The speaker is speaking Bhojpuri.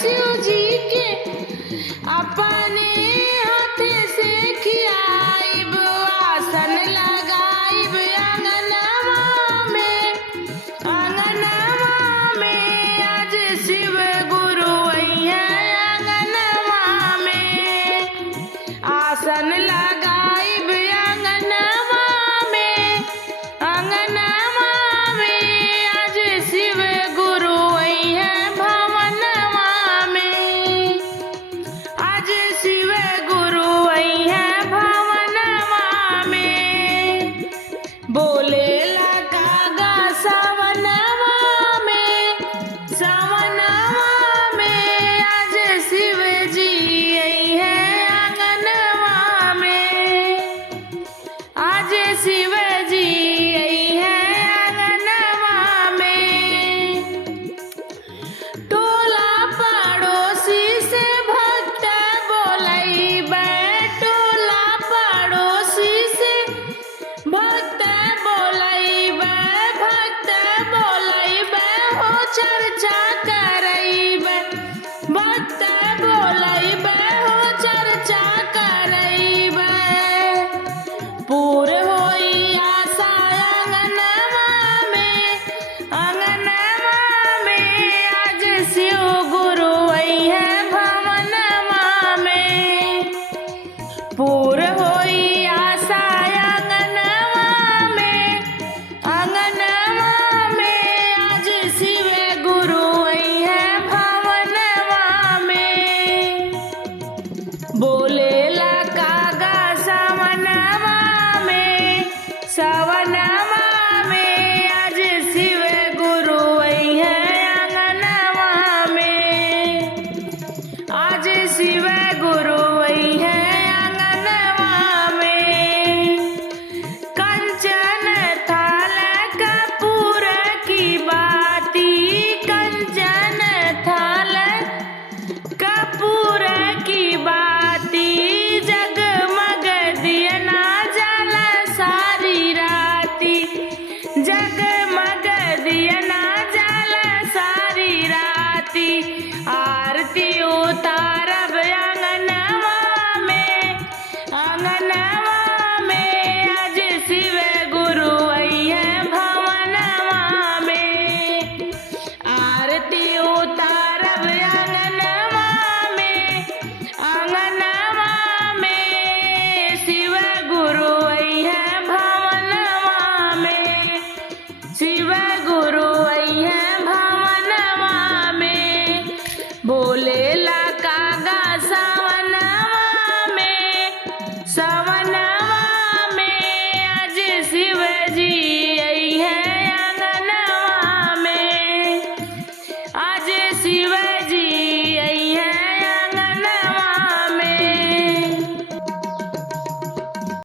शिव जी के अपने हाथ से खियाइब, आसन लगाइब अंगनवा में आज शिव गुरु अइहे अंगनवा में, आसन लगाइब अंगनवा में आज शिव गुरु अइहे भवनवा में, आज शिव गुरु अइहे भवनवा में। बोले लगा गा सवनवा में आज शिव जी अइहे अंगनवा में, आज शिव जी अइहे अंगनवा में। टोला पड़ोसी से भक्त बोलैबे, टोला पड़ोसी से भक्त बोलैबे हो चर्चा करैबे, भक्त बोलैबे हो चर्चा करैबे। पूर होई आशा अंगनवा में आज शिव